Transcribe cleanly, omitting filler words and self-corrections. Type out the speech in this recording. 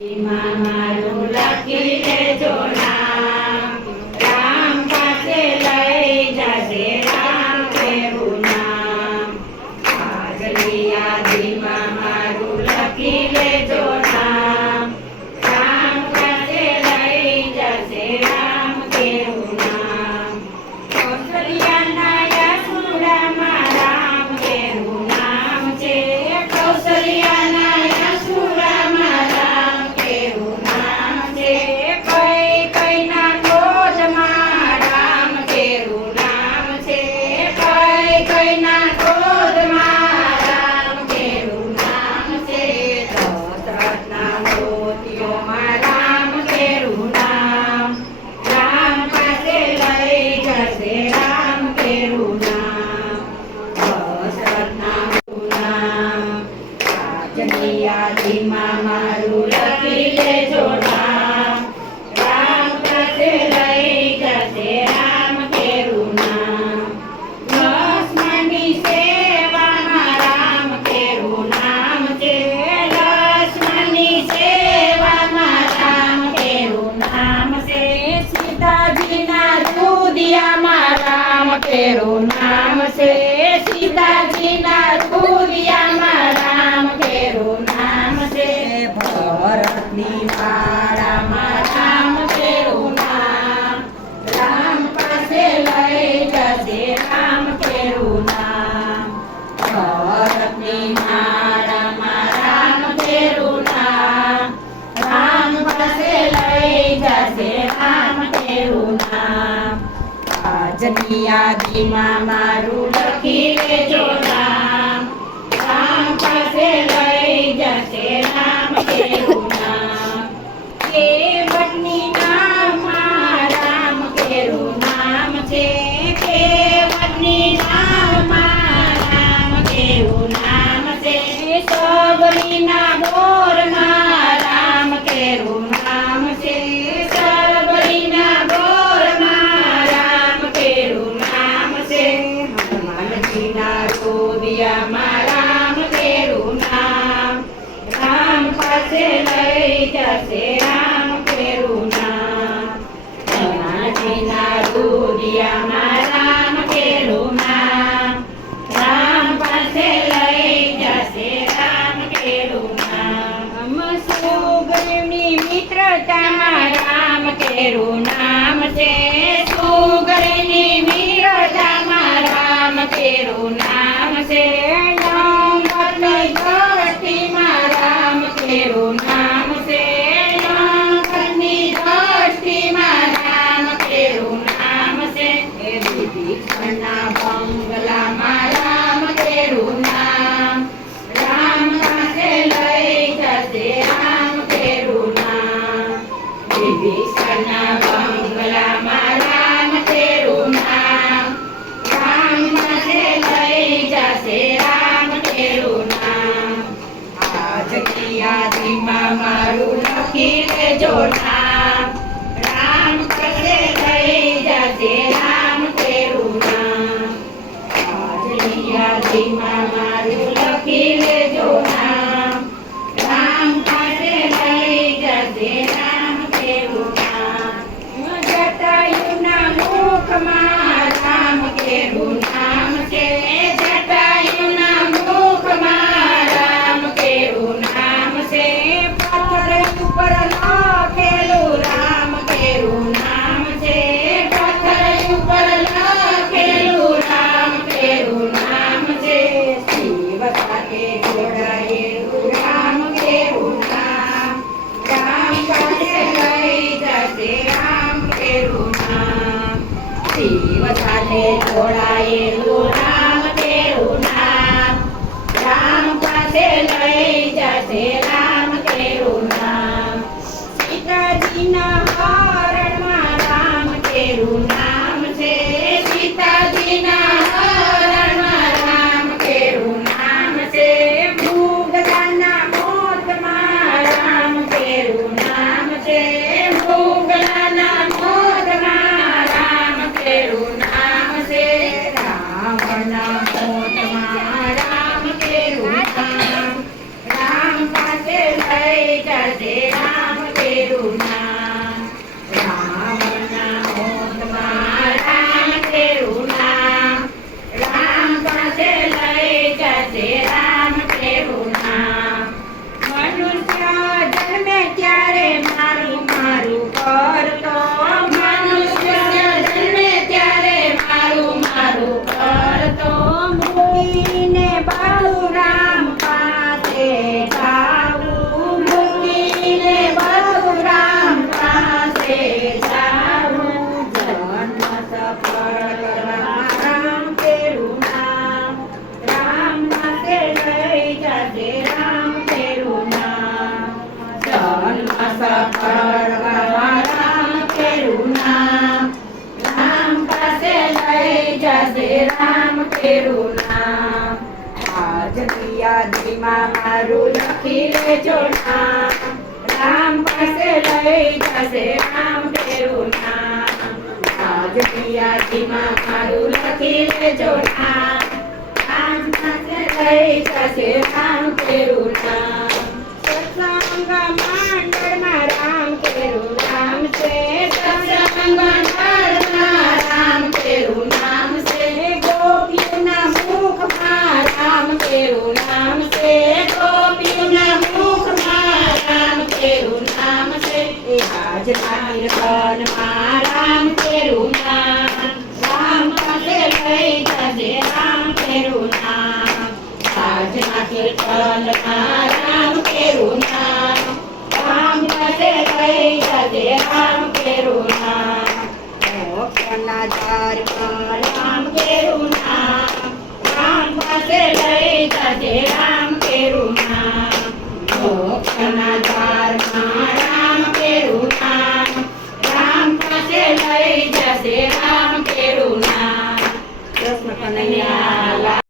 મારું લખી લેજો નામ, રામ પાસે લઈ જશે રામ કેવું નામ. આજની યાદીમાં મારું લખી લેજો નામ, રામ પાસે લઈ જશે રામ કેવું નામ. કૌશલ્યાના યશોદામાં રામ કેવું નામ છે, કૌશલ્યાના યશોદામાં રામ કેવું નામ છે. કઈ કઈના ક્રોધમાં રામ કેવું નામ છે, કઈ કઈના ક્રોધમાં રામ કેવું નામ છે. દશરથના મોતીઓમાં રામ કેવું નામ, રામ પાસે લઈ જશે રામ કેવું નામ. દશરથના નામ, આજની યાદીમાં મારું લખી લેજો નામ, રામ પાસે લઈ જશે રામ કેવું નામ. લક્ષ્મણની સેવામાં રામ કેવું નામ છે, લક્ષ્મણની સેવામાં રામ કેવું નામ છે. સીતાજીના દુધિયામાં રામ કેવું નામ છે, સીતાજીના દુધિયામાં રામ કેવું નામ છે. ભરતની માળામાં રામ કેવું નામ, રામ પાસે લઈ જશે રામ કેવું નામ. ભરતની માળામાં રામ કેવું નામ, રામ પાસે લઈ જશે રામ કેવું નામ. આજની યાદીમાં મારું લખી લેજો નામ, રામ પાસે લઈ જશે રામ કેવું નામ. કેવટની નામમાં રામ કેવું નામ છે, કેવટની નામમાં રામ કેવું નામ છે. સબરીના બોરમાં રામ કેવું નામ છે, સબરીના બોરમાં રામ કેવું નામ છે. હનુમાનજીના દુધિયામાં રામ કેવું નામ, રામ પાસે લઈ જશે રામ કેવું નામ. હનુમાનજીના દુધિયામાં રામ કેવું નામ, રામ પાસે લઈ જશે રામ કેવું નામ. સુગરની મિત્રતામાં રામ કેવું નામ છે, સુગરની મિત્રતામાં રામ કેવું નામ છે. નંબરની દ્રષ્ટિમાં રામ કેવું નામ છે, નંબરની દ્રષ્ટિમાં રામ કેવું નામ છે. વિભીષણના બંગલામાં રામ કેવું નામ, રામ પાસે લઈ જશે રામ કેવું નામ. વિભીષણના બંગલામાં રામ કેવું નામ, રામ પાસે લઈ જશે રામ કેવું નામ. આજની યાદીમાં મારું લખી લેજો નામ, રામ પાસે લઈ જશે રામ કેવું નામ. આજની યાદીમાં મારું લખી લેજો નામ, રામ પાસે લઈ જશે રામ કેવું નામ. જટાયુના મુખમાં રામ કેવું નામ છે, જટાયુના મુખમાં રામ કેવું નામ છે. પથ્થર ઉપર લખેલું રામ જીવનમાં સફળ કરવા રામ તેરું નામ. રામ પાસે લઈ જશે રામ તેરું નામ. આજની યાદીમાં મારું લખી લેજો નામ. રામ પાસે લઈ જશે રામ તેરું નામ. આજની યાદીમાં મારું લખી લેજો નામ. રામ પાસે લઈ જશે રામ તેરું નામ. સત્સંગ મંડળમાં રામ તેરું નામ છે. સત્સંગ મંડળમાં રામ તેરું નામ છે. ગોપીઓના મુખમાં રામ તેરું નામ છે. ગોપીઓના મુખમાં રામ તેરું નામ છે. આજના કીર્તનમાં રામ તેરું નામ. રામ પાસે લઈ જશે રામ તેરું નામ. આજના કીર્તનમાં રામ તેરું નામ. રામ પાસે લઈ જશે રામ તેરું નામ. મોક્ષના દ્વારમાં રામ તેરું નામ. રામ પાસે લઈ જશે રામ તેરું નામ. મોક્ષના દ્વારમાં રામ તેરું નામ. રામ પાસે લઈ જશે